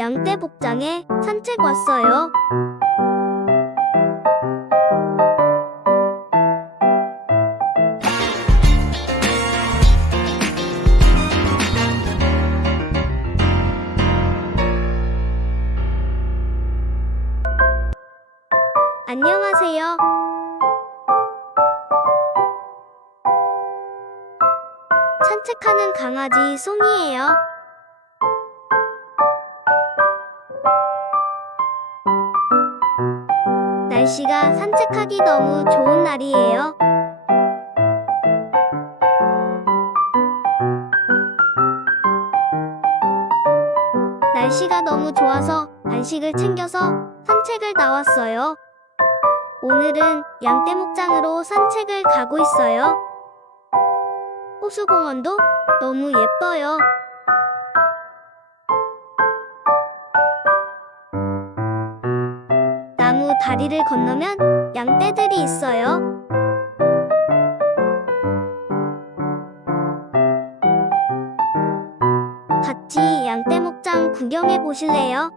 양떼 복장에 산책 왔어요. 안녕하세요. 산책하는 강아지 송이에요. 날씨가 산책하기 너무 좋은 날이에요. 날씨가 너무 좋아서 간식을 챙겨서 산책을 나왔어요. 오늘은 양떼 목장으로 산책을 가고 있어요. 호수공원도 너무 예뻐요. 다리를 건너면 양떼들이 있어요. 같이 양떼 목장 구경해 보실래요?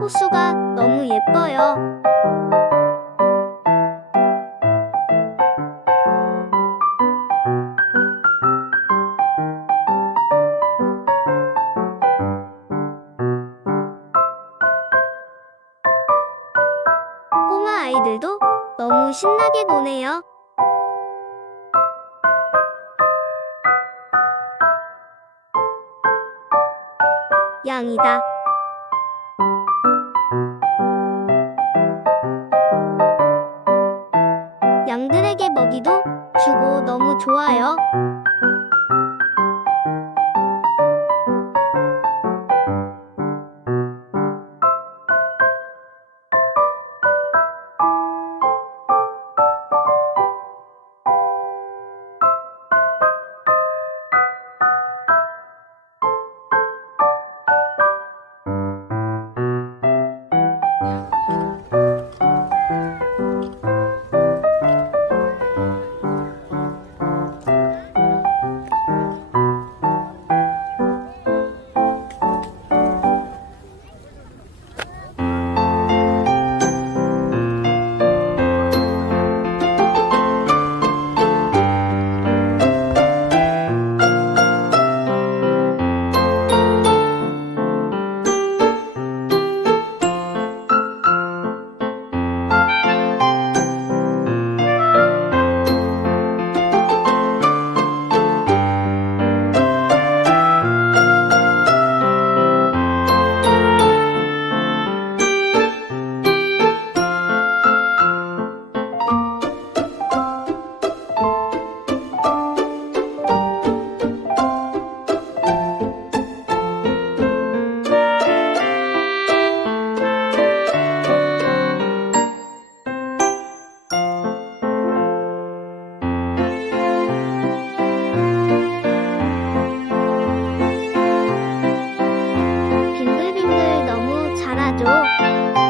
호수가 너무 예뻐요. 너무 신나게 노네요. 양이다. 양들에게 먹이도 주고 너무 좋아요. you